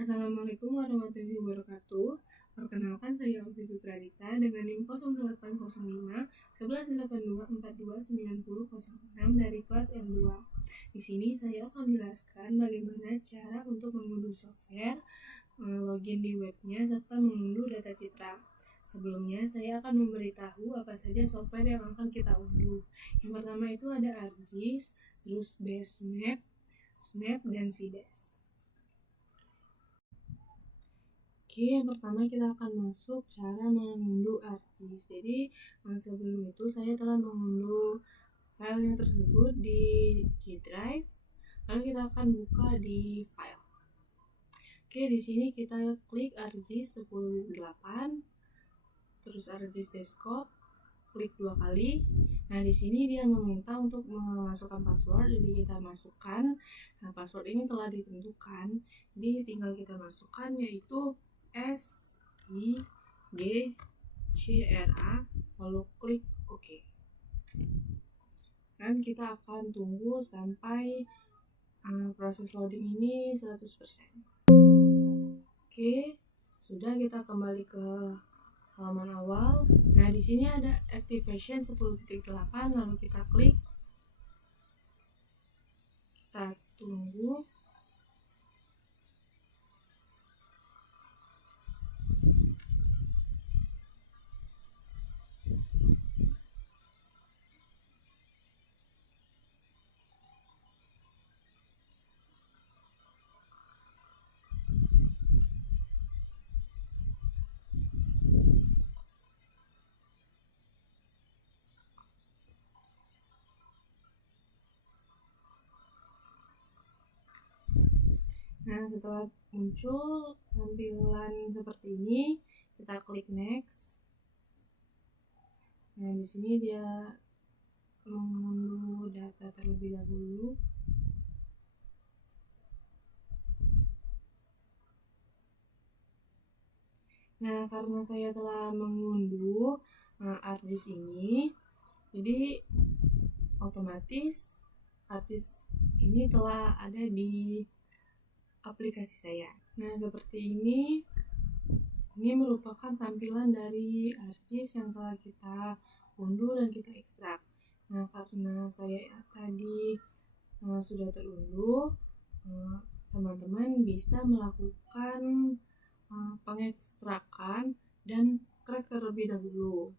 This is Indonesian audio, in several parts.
Assalamualaikum warahmatullahi wabarakatuh. Perkenalkan, saya Ovivi Pradita dengan NIM 0805 1182429006 dari kelas M2. Di sini saya akan menjelaskan bagaimana cara untuk mengunduh software, login di webnya, serta mengunduh data citra. Sebelumnya saya akan memberitahu apa saja software yang akan kita unduh. Yang pertama itu ada ArcGIS, terus Basemap, Snap, dan CDES. Oke, yang pertama kita akan masuk cara mengunduh ArcGIS. Jadi sebelum itu saya telah mengunduh filenya tersebut di G Drive. Lalu kita akan buka di file. Oke, di sini kita klik ArcGIS 10.8, terus ArcGIS desktop, klik 2 kali. Nah, di sini dia meminta untuk memasukkan password, jadi kita masukkan. Nah, password ini telah ditentukan, jadi tinggal kita masukkan, yaitu SIGCRA, lalu klik OK. Dan kita akan tunggu sampai proses loading ini 100%. Oke, sudah, kita kembali ke halaman awal. Nah, di sini ada activation 10.8, lalu kita klik. Kita tunggu. Nah, setelah muncul tampilan seperti ini, kita klik next. Nah, di sini dia mengunduh data terlebih dahulu. Nah, karena saya telah mengunduh ArcGIS ini, jadi otomatis ArcGIS ini telah ada di aplikasi saya. Nah, seperti ini merupakan tampilan dari ArcGIS yang telah kita unduh dan kita ekstrak. Nah, karena saya tadi sudah terunduh, teman-teman bisa melakukan pengekstrakan dan crack terlebih dahulu.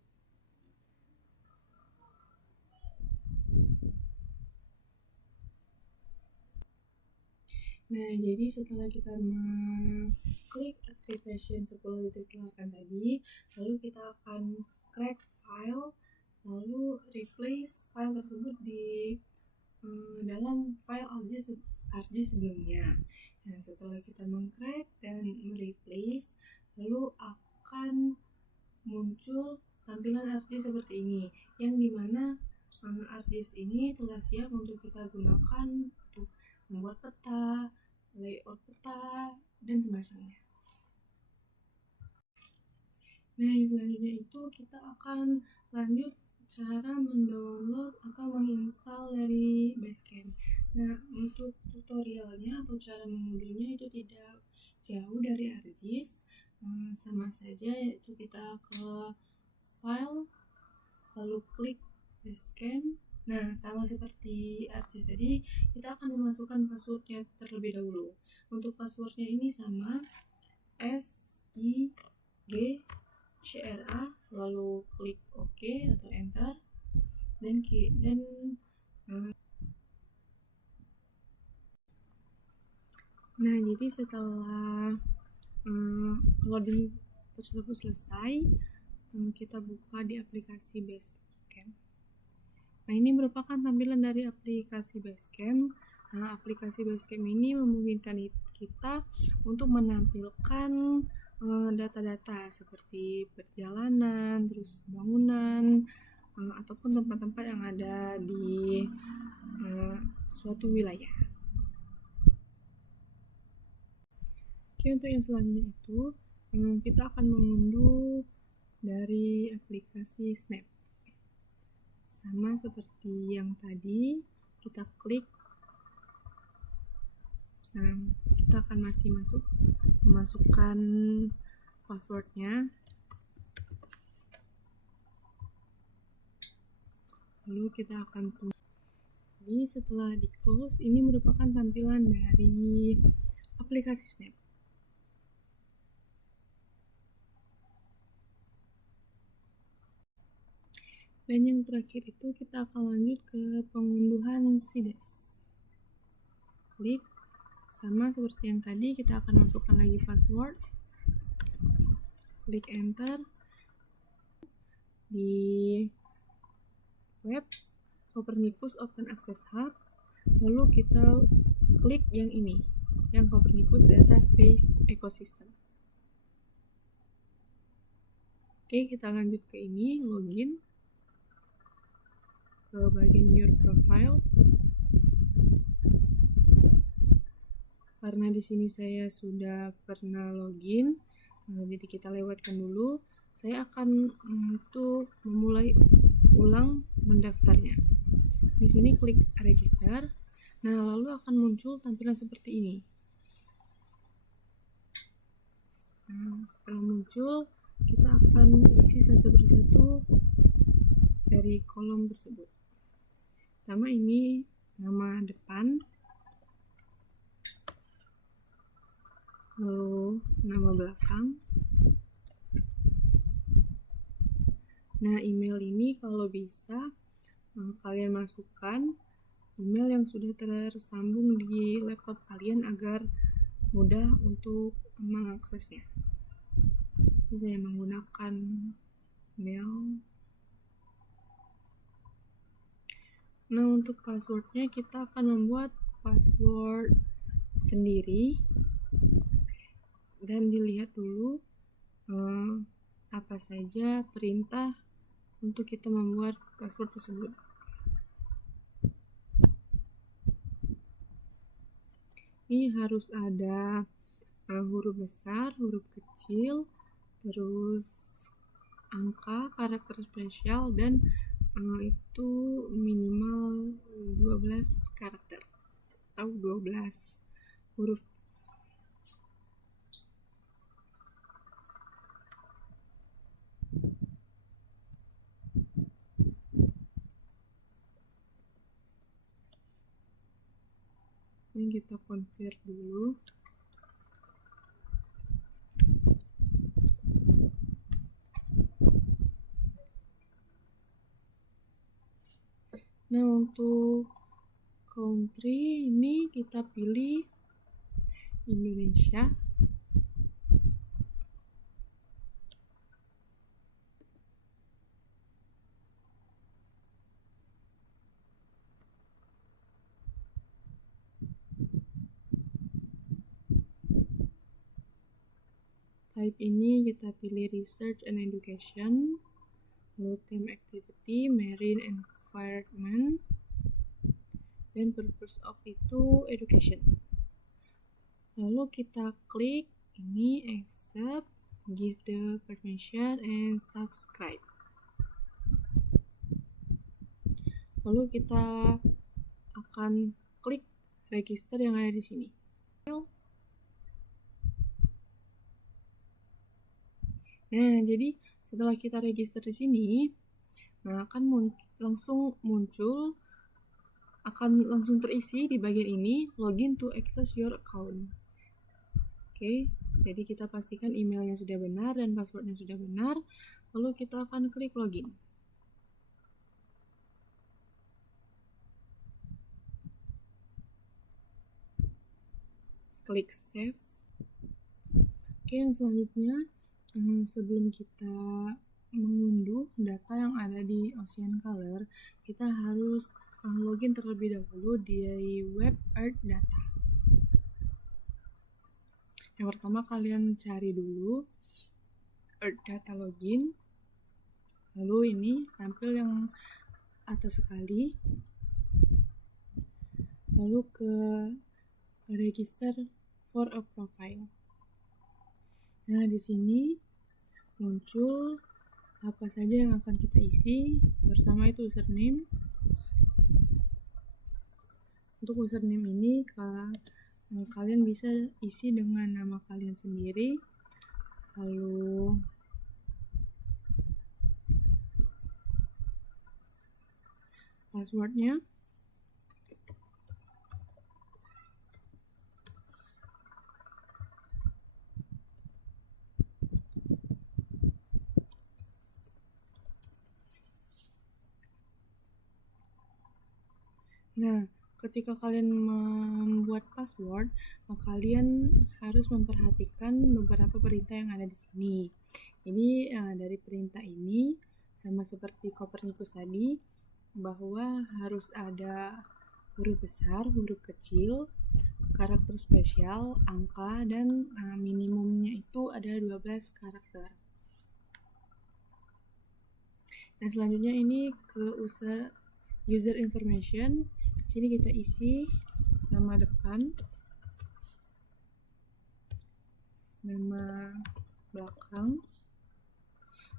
Nah, jadi setelah kita mengklik activation 10.8 tadi, lalu kita akan crack file, lalu replace file tersebut di dalam file ArcGIS sebelumnya. Nah, setelah kita mengcrack dan mereplace, lalu akan muncul tampilan ArcGIS seperti ini, yang dimana ArcGIS ini telah siap untuk kita gunakan untuk membuat peta, layout peta, dan semacamnya. Nah, selanjutnya itu kita akan lanjut cara mendownload atau menginstal dari Basecamp. Nah, untuk tutorialnya atau cara mengunduhnya itu tidak jauh dari ArcGIS, sama saja, yaitu kita ke file, lalu klik Basecamp. Nah, sama seperti ArcGIS tadi, kita akan memasukkan passwordnya terlebih dahulu. Untuk passwordnya ini sama, SIGCRA, lalu klik OK atau Enter, nah, jadi setelah loading tersebut selesai, kita buka di aplikasi Basecamp. Nah, ini merupakan tampilan dari aplikasi Basecamp. Nah, aplikasi Basecamp ini memungkinkan kita untuk menampilkan data-data seperti perjalanan, terus bangunan, ataupun tempat-tempat yang ada di suatu wilayah. Oke, untuk yang selanjutnya itu kita akan mengunduh dari aplikasi Snap. Sama seperti yang tadi, kita klik Nah, kita akan masih memasukkan passwordnya. Lalu kita akan tunggu. Jadi setelah di close, ini merupakan tampilan dari aplikasi Snap. Dan yang terakhir itu kita akan lanjut ke pengunduhan CDES. Klik, sama seperti yang tadi, kita akan masukkan lagi password. Klik enter. Di web Copernicus Open Access Hub, lalu kita klik yang ini, yang Copernicus Data Space Ecosystem. Oke, kita lanjut ke ini, login ke bagian your profile. Karena di sini saya sudah pernah login, jadi kita lewatkan dulu. Saya akan untuk memulai ulang mendaftarnya. Di sini klik register. Nah, lalu akan muncul tampilan seperti ini. Nah, setelah muncul, kita akan isi satu persatu dari kolom tersebut. Pertama ini nama depan, lalu nama belakang. Nah, email ini kalau bisa kalian masukkan email yang sudah tersambung di laptop kalian agar mudah untuk mengaksesnya. Ini saya menggunakan mail. Nah, untuk passwordnya kita akan membuat password sendiri dan dilihat dulu apa saja perintah untuk kita membuat password tersebut. Ini harus ada huruf besar, huruf kecil, terus angka, karakter spesial, dan itu minimal 12 karakter atau 12 huruf. Ini kita convert dulu. Nah, untuk country ini kita pilih Indonesia. Type ini kita pilih research and education. Lalu theme activity, marine environment, dan purpose of itu education. Lalu kita klik ini accept, give the permission, and subscribe. Lalu kita akan klik register yang ada di sini. Nah, jadi setelah kita register di sini, nah akan langsung terisi di bagian ini, login to access your account. Oke, jadi kita pastikan emailnya sudah benar dan passwordnya sudah benar, lalu kita akan klik login. Klik save. Oke, yang selanjutnya, sebelum kita mengunduh data yang ada di OceanColor, kita harus login terlebih dahulu di web Earth Data. Yang pertama kalian cari dulu Earth Data login, lalu ini tampil yang atas sekali, lalu ke register for a profile. Nah, di sini muncul apa saja yang akan kita isi. Pertama itu username. Untuk username ini Kalian bisa isi dengan nama kalian sendiri, lalu passwordnya. Nah, ketika kalian membuat password, kalian harus memperhatikan beberapa perintah yang ada di sini. Jadi dari perintah ini sama seperti Copernicus tadi, bahwa harus ada huruf besar, huruf kecil, karakter spesial, angka, dan minimumnya itu ada 12 karakter. Nah, selanjutnya ini ke user information. Sini kita isi nama depan, nama belakang.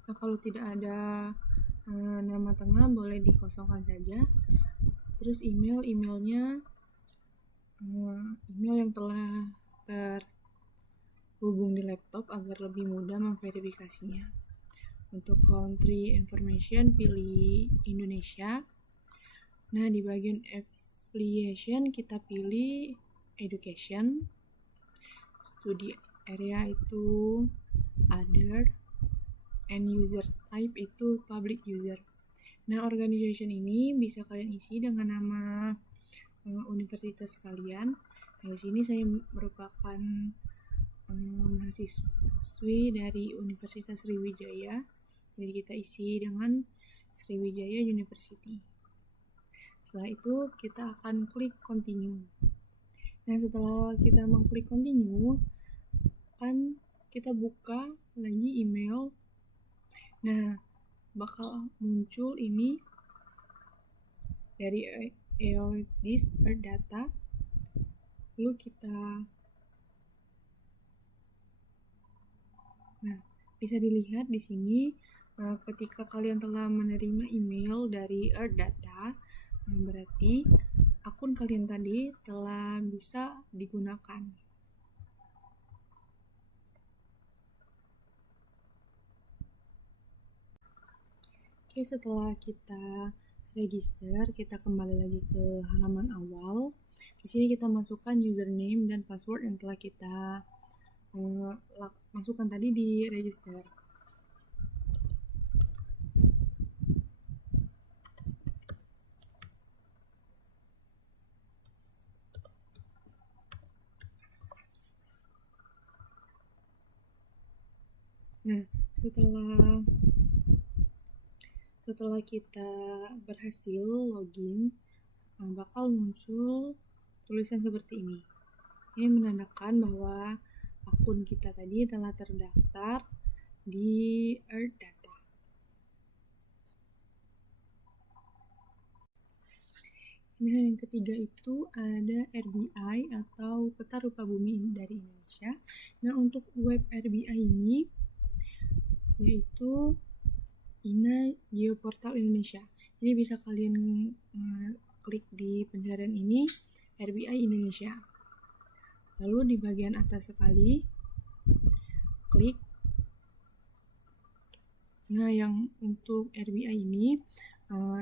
Nah, kalau tidak ada nama tengah boleh dikosongkan saja. Terus emailnya email yang telah terhubung di laptop agar lebih mudah memverifikasinya. Untuk country information pilih Indonesia. Nah, di bagian affiliation kita pilih education. Studi area itu other, and user type itu public user. Nah, organization ini bisa kalian isi dengan nama universitas kalian. Nah, di sini saya merupakan mahasiswi dari Universitas Sriwijaya. Jadi kita isi dengan Sriwijaya University. Setelah itu kita akan klik continue. Nah, setelah kita mengklik continue, kan kita buka lagi email. Nah, bakal muncul ini dari EOS Disk Earth Data. Lalu bisa dilihat di sini ketika kalian telah menerima email dari Earth Data, berarti akun kalian tadi telah bisa digunakan. Oke, setelah kita register, kita kembali lagi ke halaman awal. Di sini kita masukkan username dan password yang telah kita masukkan tadi di register. Nah, setelah kita berhasil login, bakal muncul tulisan seperti ini. Ini menandakan bahwa akun kita tadi telah terdaftar di Earth Data. Nah, yang ketiga itu ada RBI atau Peta Rupa Bumi dari Indonesia. Nah, untuk web RBI ini yaitu INA Geoportal Indonesia. Jadi bisa kalian klik di pencarian ini RBI Indonesia. Lalu di bagian atas sekali klik. Nah, yang untuk RBI ini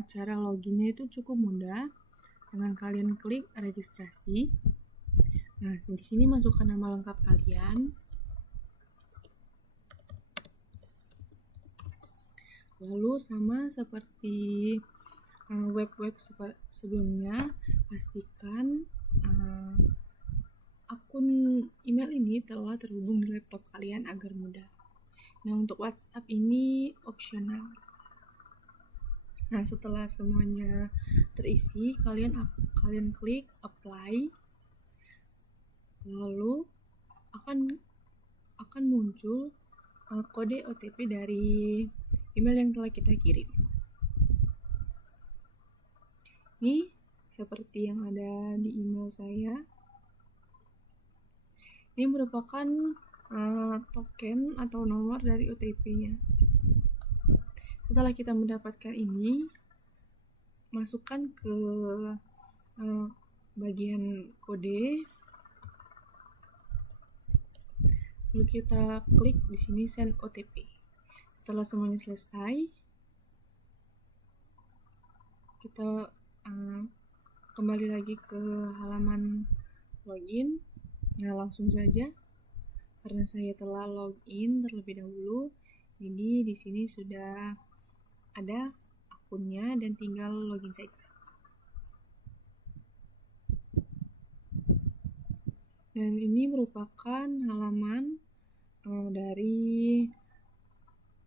cara loginnya itu cukup mudah dengan kalian klik registrasi. Nah, di sini masukkan nama lengkap kalian. Lalu sama seperti web-web sebelumnya, pastikan akun email ini telah terhubung di laptop kalian agar mudah. Nah, untuk WhatsApp ini opsional. Nah, setelah semuanya terisi, kalian klik apply. Lalu akan muncul kode OTP dari email yang telah kita kirim. Ini seperti yang ada di email saya. Ini merupakan token atau nomor dari OTP-nya. Setelah kita mendapatkan ini, masukkan ke bagian kode. Lalu kita klik di sini send OTP. Setelah semuanya selesai, kita kembali lagi ke halaman login. Nah, langsung saja karena saya telah login terlebih dahulu, jadi di sini sudah ada akunnya dan tinggal login saja. Dan ini merupakan halaman dari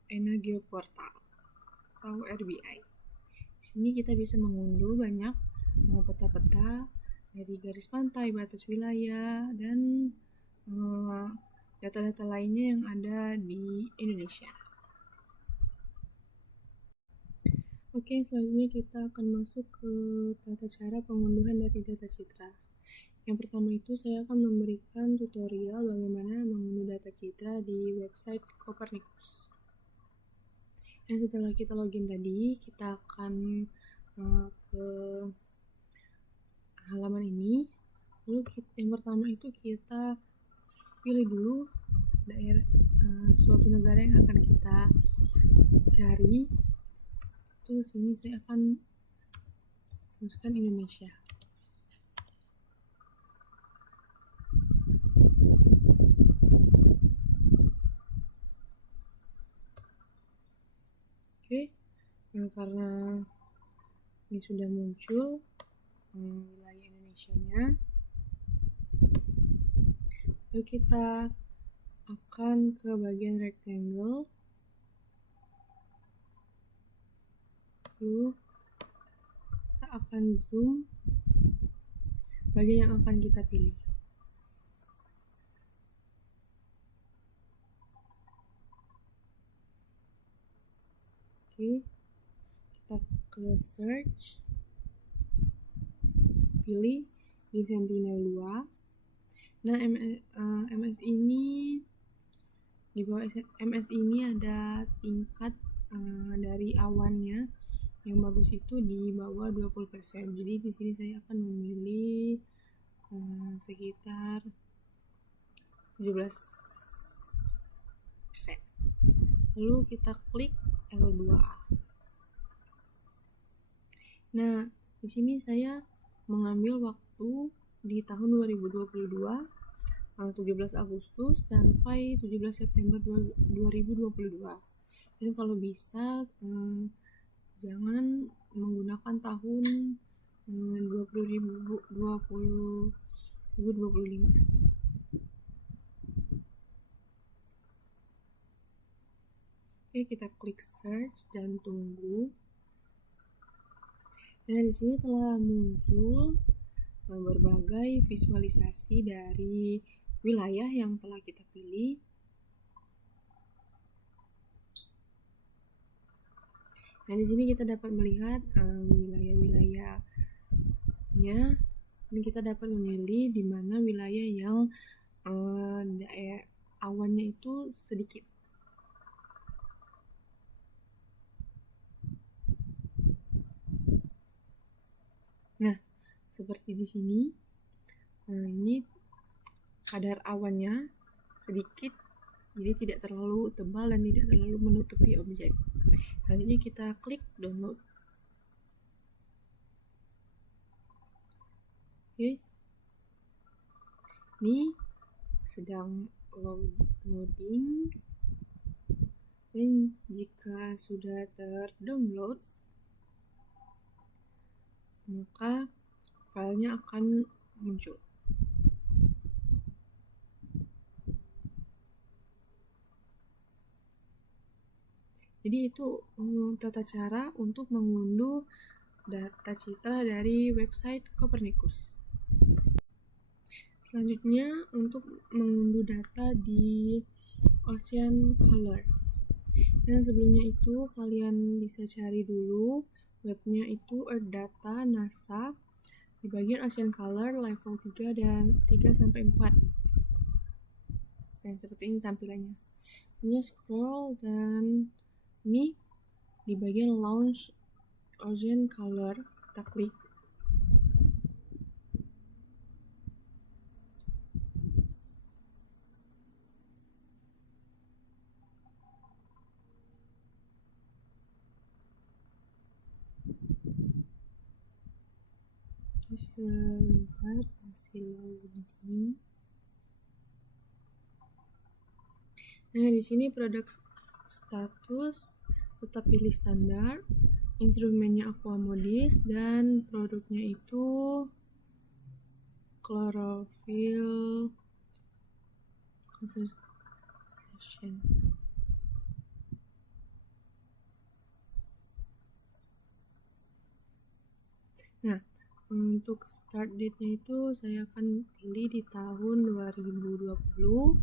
ENA Geoportal atau RBI. Di sini kita bisa mengunduh banyak peta-peta dari garis pantai, batas wilayah, dan data-data lainnya yang ada di Indonesia. Oke, selanjutnya kita akan masuk ke tata cara pengunduhan dari data citra. Yang pertama itu saya akan memberikan tutorial bagaimana mengunduh data citra di website Copernicus. Dan setelah kita login tadi, kita akan ke halaman ini. Lalu yang pertama itu kita pilih dulu daerah suatu negara yang akan kita cari. Terus ini saya akan tuliskan Indonesia. Oke, nah karena ini sudah muncul wilayah Indonesianya, lalu kita akan ke bagian rectangle, lalu kita akan zoom bagian yang akan kita pilih. Oke, kita ke search, pilih di Sentinel-2. Nah, MS ini di bawah MS ini ada tingkat dari awannya. Yang bagus itu di bawah 20%. Jadi di sini saya akan memilih sekitar 17%. Lalu kita klik L2A. Nah, di sini saya mengambil waktu di tahun 2022, 17 Agustus sampai 17 September 2022. Dan kalau bisa jangan menggunakan tahun 2025. Oke, kita klik search dan tunggu. Nah, di sini telah muncul berbagai visualisasi dari wilayah yang telah kita pilih. Nah, di sini kita dapat melihat wilayah-wilayahnya. Ini kita dapat memilih di mana wilayah yang awannya itu sedikit. Nah, seperti di sini, ini kadar awannya sedikit, jadi tidak terlalu tebal dan tidak terlalu menutupi objek. Selanjutnya kita klik download. Oke, ini sedang loading, dan jika sudah terdownload, maka filenya akan muncul. Jadi itu tata cara untuk mengunduh data citra dari website Copernicus. Selanjutnya untuk mengunduh data di Ocean Color. Dan sebelumnya itu kalian bisa cari dulu webnya itu Earth Data NASA di bagian Ocean Color level 3 dan 3-4. Dan seperti ini tampilannya. Ini scroll dan ini di bagian Launch Ocean Color kita klik. Sebentar, masih loading. Nah, di sini produk status tetap pilih standar, instrumennya Aquamodis, dan produknya itu chlorophyll concentration. Nah, untuk start date-nya itu saya akan pilih di tahun 2020,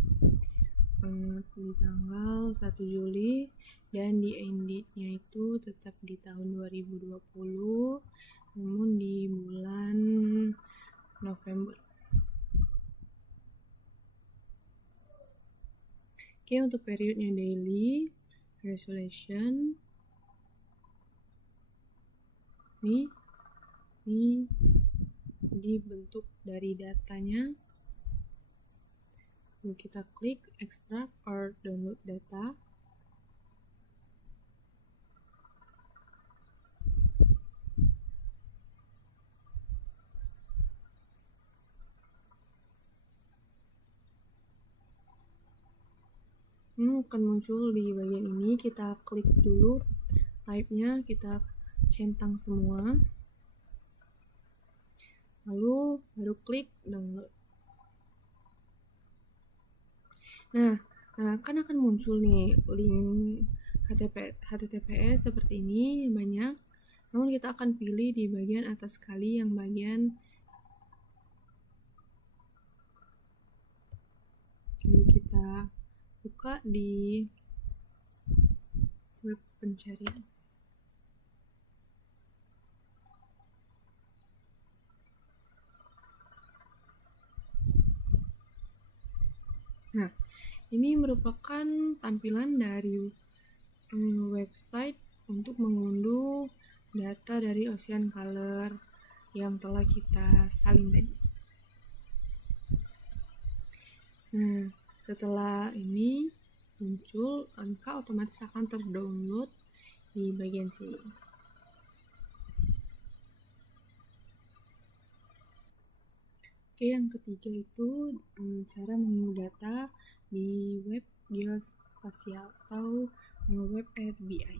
di tanggal 1 Juli, dan di end date-nya itu tetap di tahun 2020, namun di bulan November. Oke, untuk periodnya daily resolution nih jadi bentuk dari datanya. Lalu kita klik extract or download data. Akan muncul di bagian ini. Kita klik dulu type-nya, kita centang semua, lalu baru klik download. Nah, kan akan muncul nih link HTTPS seperti ini banyak, namun kita akan pilih di bagian atas sekali yang bagian lalu kita buka di web pencarian. Nah, ini merupakan tampilan dari website untuk mengunduh data dari Ocean Color yang telah kita salin tadi. Nah, setelah ini muncul, maka otomatis akan terdownload di bagian sini. Oke, yang ketiga itu cara mengunduh data di web geospasial atau web RBI.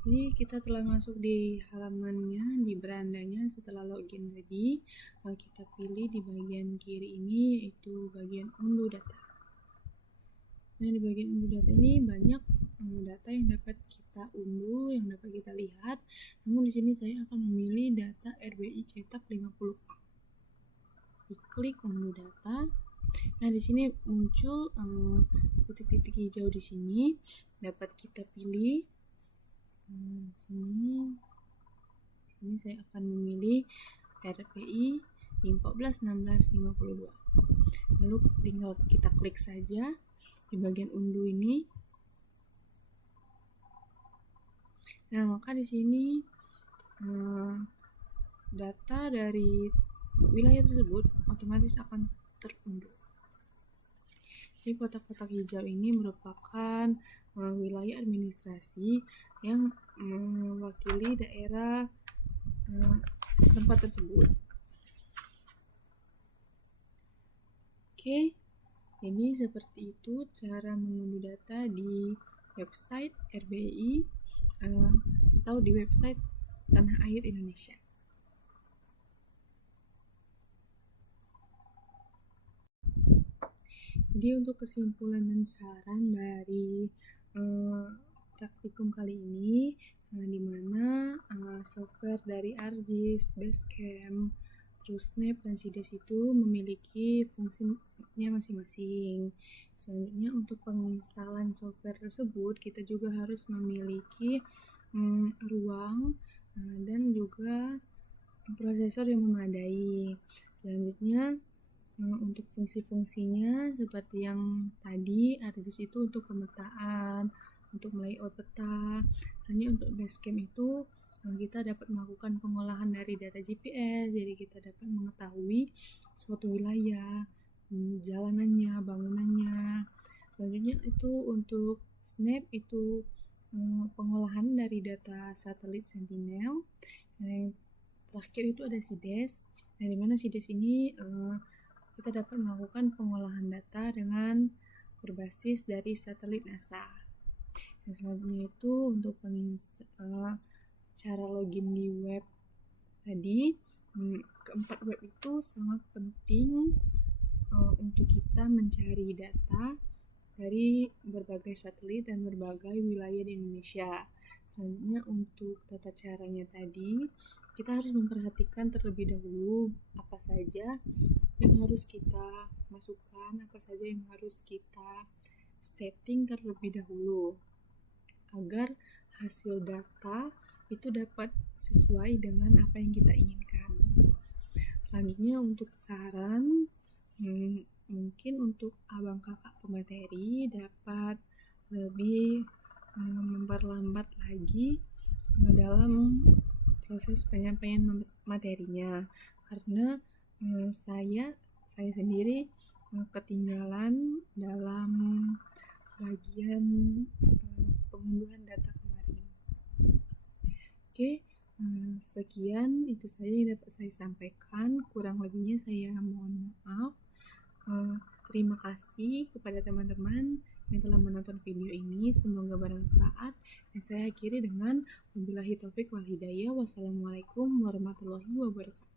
Jadi kita telah masuk di halamannya, di berandanya setelah login tadi. Kita pilih di bagian kiri ini yaitu bagian unduh data. Nah, di bagian unduh data ini banyak data yang dapat kita unduh, yang dapat kita lihat. Namun di sini saya akan memilih data RBI cetak 50K. Diklik unduh data. Nah, di sini muncul titik-titik hijau di sini, dapat kita pilih. Sini saya akan memilih RBI 14, 16, 52. Lalu tinggal kita klik saja di bagian unduh ini. Nah, maka di sini data dari wilayah tersebut otomatis akan terunduh. Jadi kotak-kotak hijau ini merupakan wilayah administrasi yang mewakili daerah tempat tersebut. Oke, jadi seperti itu cara mengunduh data di website RBI atau di website Tanah Air Indonesia. Jadi untuk kesimpulan dan saran dari praktikum kali ini, di mana software dari ArcGIS, Basecamp, terus Snap dan CDS itu memiliki fungsinya masing-masing. Selanjutnya untuk penginstalan software tersebut kita juga harus memiliki ruang dan juga prosesor yang memadai. Selanjutnya untuk fungsi-fungsinya seperti yang tadi, ArcGIS itu untuk pemetaan, untuk layout peta. Hanya untuk Basecamp itu kita dapat melakukan pengolahan dari data GPS, jadi kita dapat mengetahui suatu wilayah, jalanannya, bangunannya. Selanjutnya itu untuk Snap itu pengolahan dari data satelit Sentinel. Yang terakhir itu ada SIDES. Nah, di mana SIDES ini kita dapat melakukan pengolahan data dengan berbasis dari satelit NASA. Dan selanjutnya itu untuk cara login di web tadi. Keempat web itu sangat penting untuk kita mencari data dari berbagai satelit dan berbagai wilayah di Indonesia. Selanjutnya untuk tata caranya tadi, kita harus memperhatikan terlebih dahulu apa saja yang harus kita masukkan, apa saja yang harus kita setting terlebih dahulu agar hasil data itu dapat sesuai dengan apa yang kita inginkan. Selanjutnya untuk saran, mungkin untuk abang kakak pemateri dapat lebih memperlambat lagi dalam proses penyampaian materinya, karena saya sendiri ketinggalan dalam bagian pengunduhan data kemarin. Oke, sekian itu saja yang dapat saya sampaikan, kurang lebihnya saya mohon maaf. Terima kasih kepada teman-teman yang telah menonton video ini, semoga bermanfaat, dan saya akhiri dengan wabillahi taufik wal hidayah. Wassalamualaikum warahmatullahi wabarakatuh.